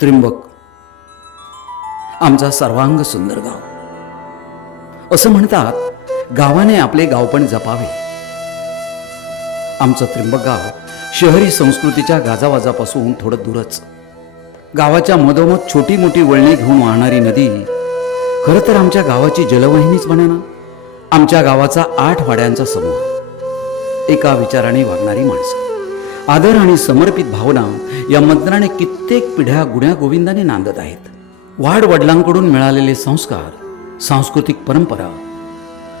त्र्यंबक आमचा सर्वांग सुंदर गाव. असं म्हणतात, गावाने आपले गावपण जपावे. आमचं त्र्यंबक गाव शहरी संस्कृतीच्या गाजावाजापासून थोडं दूरच. गावाच्या मधोमध छोटी मोठी वळणे घेऊन वाहणारी नदी खरं तर आमच्या गावाची जलवाहिनीच म्हणा. आमच्या गावाचा 8 वाड्यांचा समूह, एका विचाराने वागणारी माणसं, आदर आणि समर्पित भावना या मंत्राने कित्येक पिढ्या गुण्या गोविंदाने नांदत आहेत. वाड वडिलांकडून मिळालेले संस्कार, सांस्कृतिक परंपरा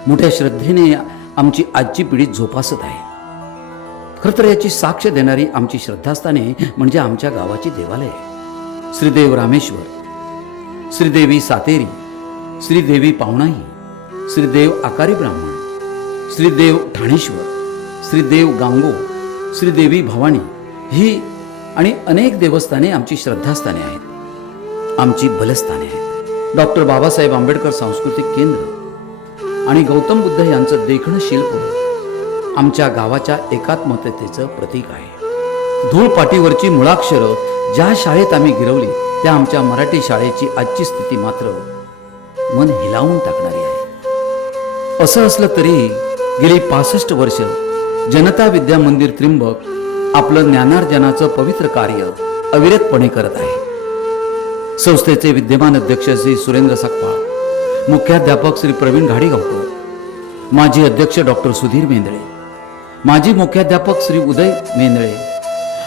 मोठ्या श्रद्धेने आमची आजची पिढी जोपासत आहे. खरं तर याची साक्ष देणारी आमची श्रद्धास्थाने म्हणजे आमच्या गावाची देवालय. श्रीदेव रामेश्वर, श्रीदेवी सातेरी, श्रीदेवी पावणाई, श्रीदेव आकारी ब्राह्मण, श्रीदेव ठाणेश्वर, श्रीदेव गांगो, श्रीदेवी भवानी ही आणि अनेक देवस्थाने आमची श्रद्धास्थाने आहेत, आमची बलस्थाने आहेत. डॉक्टर बाबासाहेब आंबेडकर सांस्कृतिक केंद्र आणि गौतम बुद्ध यांचं देखणं शिल्प आमच्या गावाच्या एकात्मतेचं प्रतीक आहे. धूळपाटीवरची मुळाक्षरं ज्या शाळेत आम्ही गिरवली त्या आमच्या मराठी शाळेची आजची स्थिती मात्र मन हिलावून टाकणारी आहे. असं असलं तरी गेली 65 वर्ष जनता विद्या मंदिर त्र्यंबक आपलं ज्ञानार्जनाचं पवित्र कार्य अविरतपणे करत आहे. संस्थेचे विद्यमान अध्यक्ष श्री सुरेंद्र सकपाळ, मुख्याध्यापक श्री प्रवीण घाडीगावकर, माजी अध्यक्ष डॉक्टर सुधीर मेंदळे, माजी मुख्याध्यापक श्री उदय मेंदळे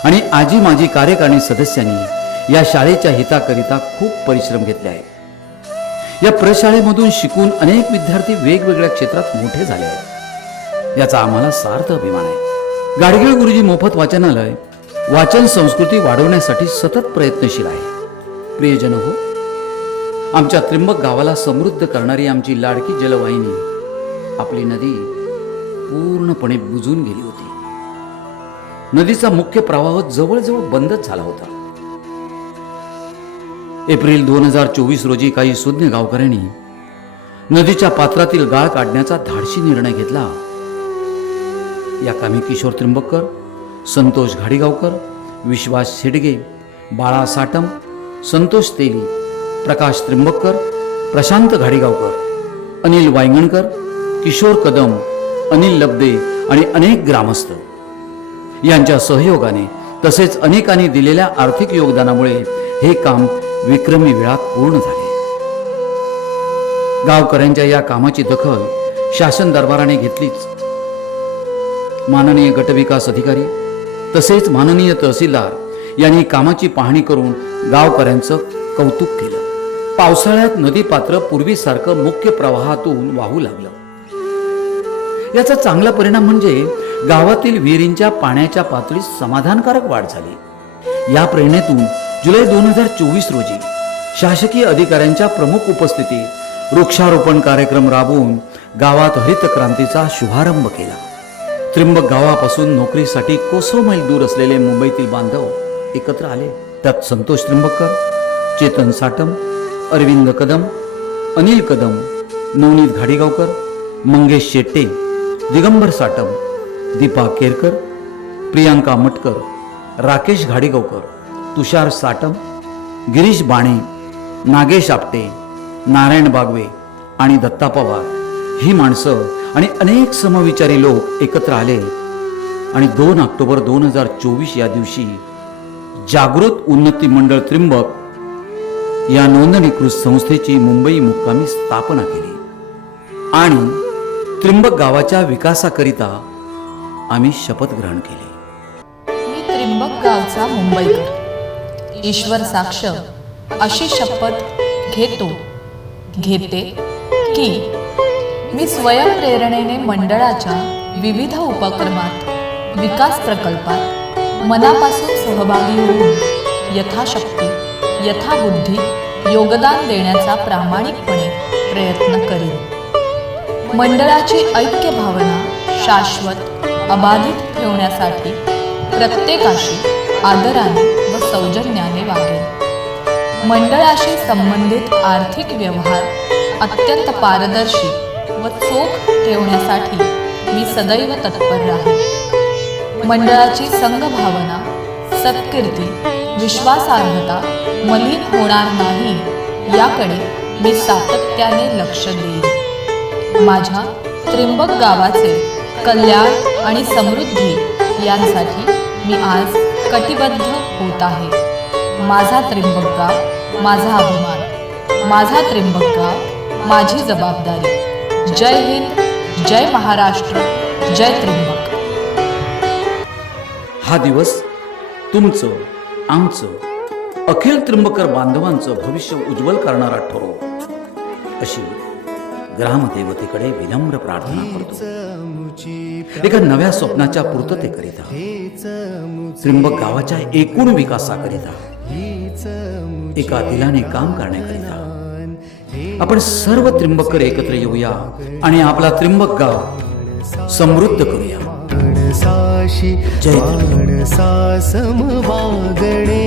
आणि आजी माजी कार्यकारिणी सदस्यांनी या शाळेच्या हिताकरिता खूप परिश्रम घेतले आहेत. या प्रशाळेमधून शिकून अनेक विद्यार्थी वेगवेगळ्या क्षेत्रात मोठे झाले आहेत, याचा आम्हाला सार्थ अभिमान आहे. गाडगीळ गुरुजी मोफत वाचनालय वाचन संस्कृती वाढवण्यासाठी सतत प्रयत्नशील आहे. प्रियजन हो, आमच्या त्र्यंबक गावाला समृद्ध करणारी आमची लाडकी जलवाहिनी आपली नदी पूर्णपणे बुजून गेली होती. नदीचा मुख्य प्रवाह जवळजवळ बंदच झाला होता. एप्रिल 2024 रोजी काही सुज्ञ गावकऱ्यांनी नदीच्या पात्रातील गाळ काढण्याचा धाडसी निर्णय घेतला. या कामी किशोर त्र्यंबककर, संतोष घाडीगावकर, विश्वास शेडगे, बाळा साटम, संतोष तेली, प्रकाश त्र्यंबककर, प्रशांत घाडीगावकर, अनिल वायंगणकर, किशोर कदम, अनिल लब्दे आणि अनेक ग्रामस्थ यांच्या सहयोगाने तसेच अनेकांनी दिलेल्या आर्थिक योगदानामुळे हे काम विक्रमी वेळात पूर्ण झाले. गावकऱ्यांच्या या कामाची दखल शासन दरबाराने घेतलीच. माननीय गटविकास अधिकारी तसेच माननीय तहसीलदार यांनी कामाची पाहणी करून गावकऱ्यांचं कौतुक केलं. पावसाळ्यात नदीपात्र पूर्वीसारखं मुख्य प्रवाहातून वाहू लागलं. याचा चांगला परिणाम म्हणजे गावातील विहिरींच्या पाण्याच्या पातळीत समाधानकारक वाढ झाली. या प्रेरणेतून जुलै 2024 रोजी शासकीय अधिकाऱ्यांच्या प्रमुख उपस्थितीत वृक्षारोपण कार्यक्रम राबवून गावात हरित क्रांतीचा शुभारंभ केला. त्र्यंबक गावापासून नोकरीसाठी कोसो मैल दूर असलेले मुंबईतील बांधव एकत्र आले. त्यात संतोष त्र्यंबककर, चेतन साटम, अरविंद कदम, अनिल कदम, नवनीत घाडीगावकर, मंगेश शेट्टे, दिगंबर साटम, दीपा केरकर, प्रियांका मटकर, राकेश घाडीगावकर, तुषार साटम, गिरीश बाणे, नागेश आपटे, नारायण बागवे आणि दत्ता पवार ही माणसं आणि अनेक समविचारी लोक एकत्र आले आणि 2 ऑक्टोबर 2024 या दिवशी जागृत उन्नती मंडळ त्र्यंबक या नोंदणीकृत संस्थेची मुंबई मुक्कामी स्थापना केली आणि त्र्यंबक गावाच्या विकासाकरिता आम्ही शपथ ग्रहण केली. मी त्र्यंबक गावचा मुंबईकर, ईश्वर साक्ष अशी शपथ घेते की मी स्वयंप्रेरणेने मंडळाच्या विविध उपक्रमात, विकास प्रकल्पात मनापासून सहभागी होऊन यथाशक्ती, यथाबुद्धी योगदान देण्याचा प्रामाणिकपणे प्रयत्न करीन. मंडळाची ऐक्य भावना शाश्वत अबाधित ठेवण्यासाठी प्रत्येकाशी आदराने व सौजन्याने वागेन. मंडळाशी संबंधित आर्थिक व्यवहार अत्यंत पारदर्शी व चोख ठेवण्यासाठी मी सदैव तत्पर राहीन. मंडळाची संघभावना, सत्कीर्ती विश्वासार्हता मलिन होणार नाही याकडे मी सातत्याने लक्ष देईन. माझ्या त्रिंबक गावाचे कल्याण आणि समृद्धी यांसाठी मी आज कटिबद्ध होत आहे. माझा त्रिंबक गाव माझा अभिमान, माझा त्रिंबक गाव माझी जबाबदारी. जय हिंद, जय महाराष्ट्र, जय त्रिंबक. हा दिवस तुमचं, आमचं, अखिल त्रिंबकर बांधवांचं भविष्य उज्ज्वल करणारा ठरो अशी ग्रामदेवतेकडे विनम्र प्रार्थना करतो. एका नव्या स्वप्नाच्या पूर्ततेकरिता, त्रिंबक गावाच्या एकूण विकासाकरिता, एका दिलाने काम करण्याकरिता आपण सर्व त्रिंबकर एकत्र येऊया आणि आपला त्रिंबक गाव समृद्ध करूया. जय त्रिंबक. समवागणे